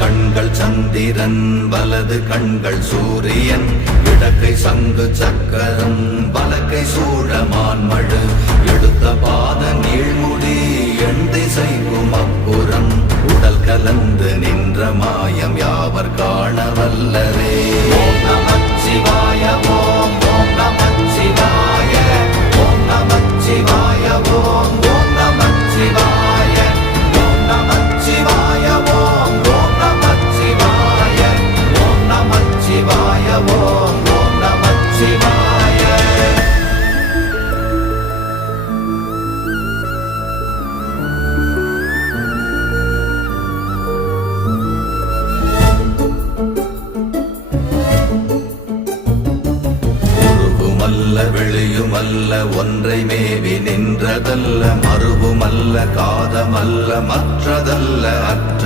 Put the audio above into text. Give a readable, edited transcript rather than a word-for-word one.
கண்கள் சந்திரன் வலது கண்கள் சூரியன் இடக்கை சங்கு சக்கரம் வலக்கை சூழமான்மழு எடுத்த பாத நீழ்முடி எண் திசைக்கும் அப்புறம் உடல் கலந்து நின்ற மாயம் யாவர் காண வல்லரே. ஓம் நமச்சிவாய ஓம் ஓம் நமச்சிவாய ஓம் நமச்சிவாய ஓம் ஓம் நமச்சிவாய ஓம் நமச்சிவாய ஓம் ஓம் நமச்சிவாய ஓம் நமச்சிவாய ஓம் ஓம் நமச்சிவாய. வெளியுமல்ல ஒன்றை மேவி நின்றதல்ல மறுவுமல்ல காதமல்ல மற்றதல்ல அற்ற